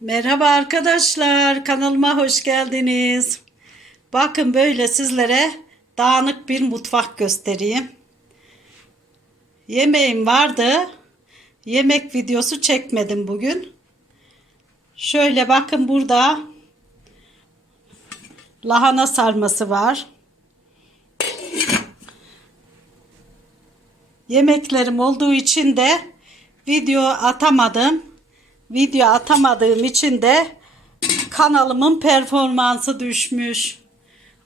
Merhaba arkadaşlar, kanalıma hoş geldiniz. Bakın böyle sizlere dağınık bir mutfak göstereyim. Yemeğim vardı. Yemek videosu çekmedim bugün. Şöyle bakın burada lahana sarması var. Yemeklerim olduğu için de video atamadım. Video atamadığım için de kanalımın performansı düşmüş.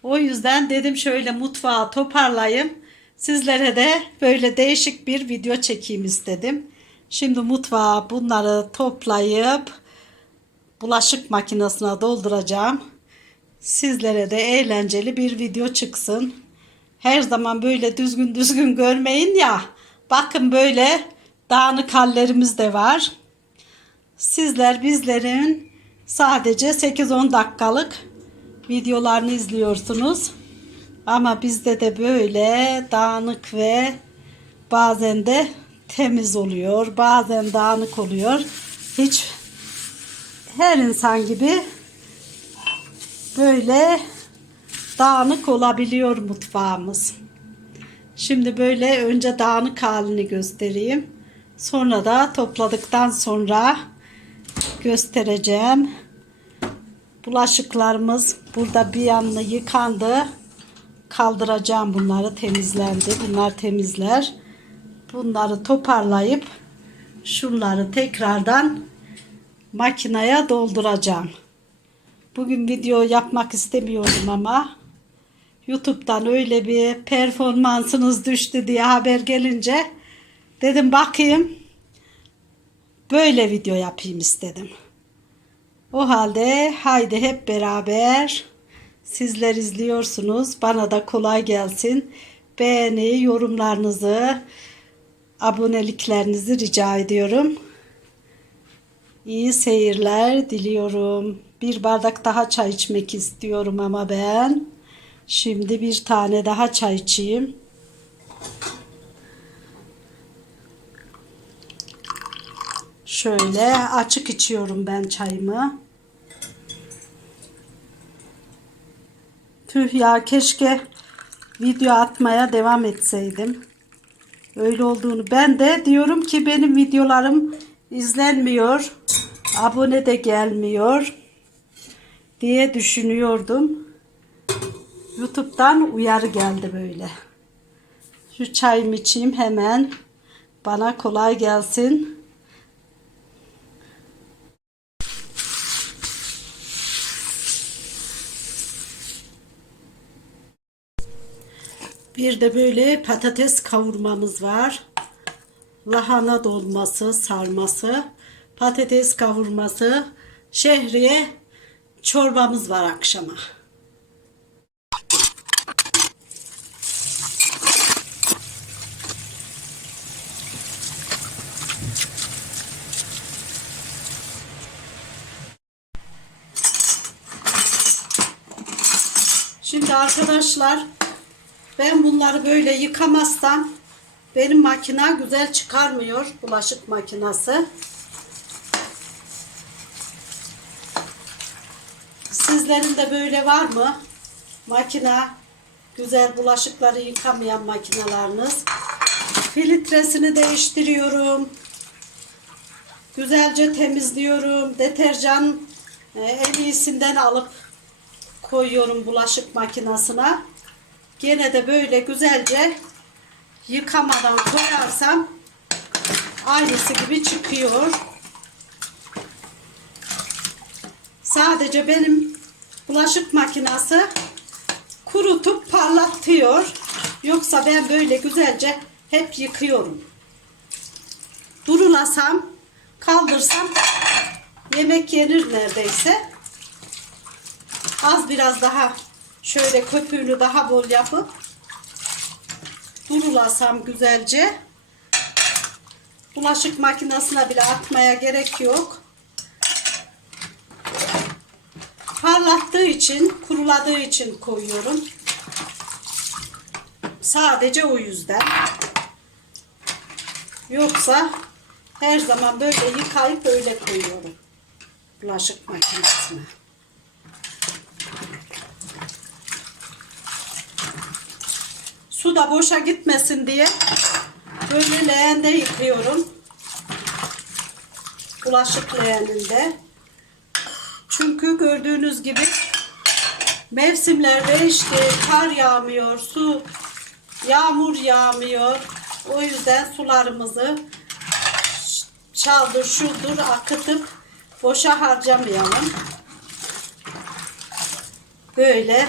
O yüzden dedim şöyle mutfağı toparlayayım. Sizlere de böyle değişik bir video çekeyim istedim. Şimdi mutfağa bunları toplayıp bulaşık makinesine dolduracağım. Sizlere de eğlenceli bir video çıksın. Her zaman böyle düzgün düzgün görmeyin ya. Bakın böyle dağınık hallerimiz de var. Sizler bizlerin sadece 8-10 dakikalık videolarını izliyorsunuz. Ama bizde de böyle dağınık ve bazen de temiz oluyor. Bazen dağınık oluyor. Hiç her insan gibi böyle dağınık olabiliyor mutfağımız. Şimdi böyle önce dağınık halini göstereyim. Sonra da topladıktan sonra göstereceğim. Bulaşıklarımız burada bir yanlı yıkandı. Kaldıracağım bunları temizlendi. Bunlar temizler. Bunları toparlayıp şunları tekrardan makineye dolduracağım. Bugün video yapmak istemiyordum ama YouTube'dan öyle bir performansınız düştü diye haber gelince dedim bakayım böyle video yapayım istedim. O halde haydi hep beraber sizler izliyorsunuz. Bana da kolay gelsin. Beğeni, yorumlarınızı, aboneliklerinizi rica ediyorum. İyi seyirler diliyorum. Bir bardak daha çay içmek istiyorum ama ben. Şimdi bir tane daha çay içeyim. Şöyle açık içiyorum ben çayımı. Tüh ya keşke video atmaya devam etseydim. Öyle olduğunu ben de diyorum ki benim videolarım izlenmiyor. Abone de gelmiyor diye düşünüyordum. YouTube'dan uyarı geldi böyle. Şu çayımı içeyim hemen. Bana kolay gelsin. Bir de böyle patates kavurmamız var. Lahana dolması, sarması, patates kavurması, şehriye çorbamız var akşama. Şimdi arkadaşlar ben bunları böyle yıkamazsam benim makina güzel çıkarmıyor bulaşık makinası. Sizlerin de böyle var mı? Makina güzel bulaşıkları yıkamayan makinalarınız. Filtresini değiştiriyorum. Güzelce temizliyorum. Deterjan e, en iyisinden alıp koyuyorum bulaşık makinesine. Gene de böyle güzelce yıkamadan koyarsam aynısı gibi çıkıyor. Sadece benim bulaşık makinesi kurutup parlatıyor. Yoksa ben böyle güzelce hep yıkıyorum. Durulasam, kaldırsam yemek yenir neredeyse. Az biraz daha şöyle köpüğünü daha bol yapıp durulasam güzelce bulaşık makinesine bile atmaya gerek yok. Parlattığı için, kuruladığı için koyuyorum. Sadece o yüzden. Yoksa her zaman böyle yıkayıp öyle koyuyorum. bulaşık makinesine. Su da boşa gitmesin diye böyle leğende yıkıyorum. Bulaşık leğeninde. Çünkü gördüğünüz gibi mevsimler değişti. Kar yağmıyor, su yağmur yağmıyor. O yüzden sularımızı çaldır şuldur akıtıp boşa harcamayalım. Böyle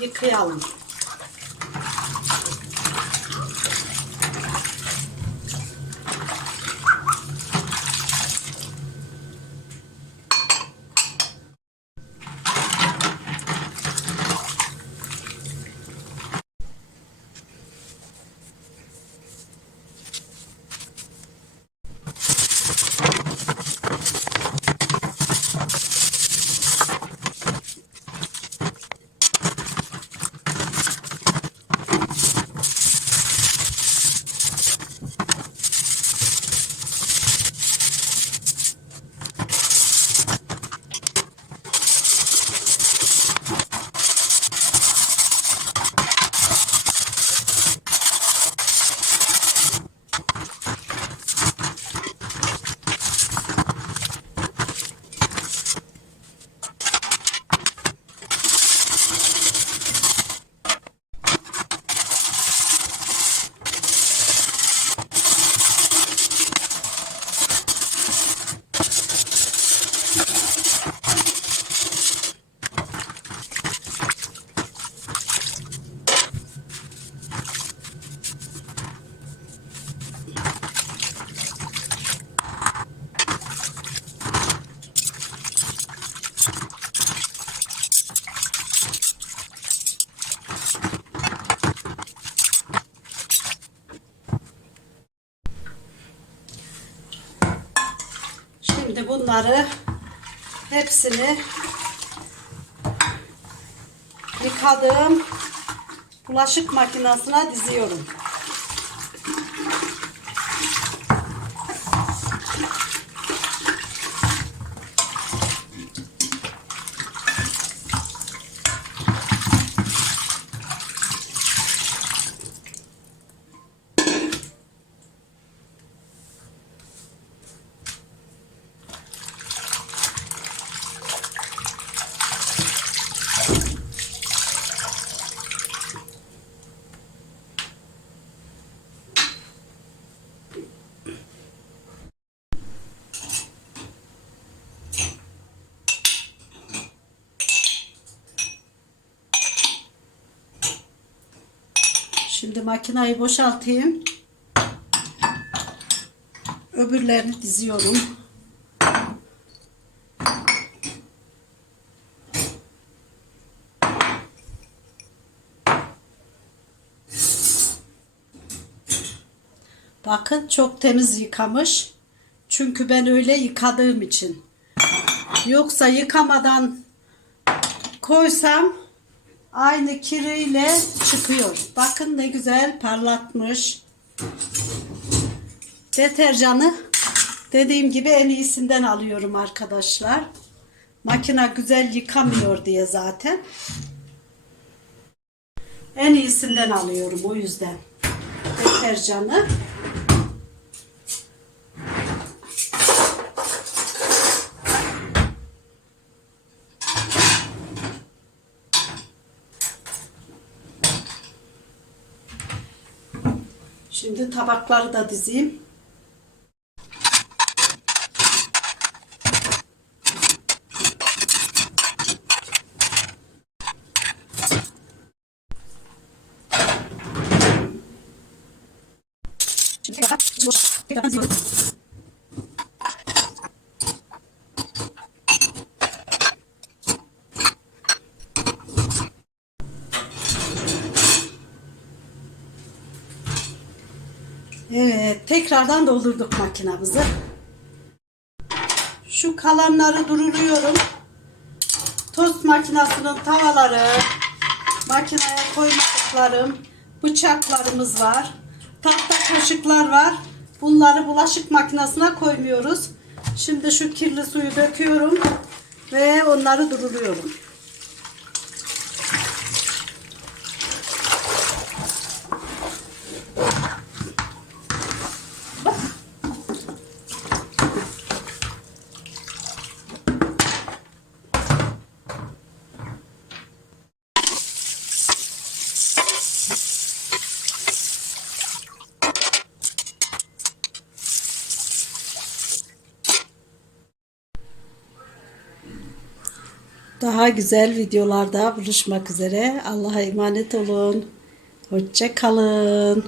yıkayalım. Şimdi bunları hepsini yıkadığım bulaşık makinesine diziyorum. Şimdi makinayı boşaltayım. Öbürlerini diziyorum. Bakın çok temiz yıkamış. Çünkü ben öyle yıkadığım için. Yoksa yıkamadan koysam aynı kiriyle çıkıyor. Bakın ne güzel parlatmış. Deterjanı dediğim gibi en iyisinden alıyorum arkadaşlar. Makine güzel yıkamıyor diye zaten. En iyisinden alıyorum o yüzden. Deterjanı. Şimdi tabakları da dizeyim. Evet, tekrardan doldurduk makinamızı. Şu kalanları duruluyorum. Tost makinesinin tavaları, makineye koymadıklarım, bıçaklarımız var. Tahta kaşıklar var. Bunları bulaşık makinesine koymuyoruz. Şimdi şu kirli suyu döküyorum ve onları duruluyorum. Daha güzel videolarda buluşmak üzere. Allah'a emanet olun. Hoşça kalın.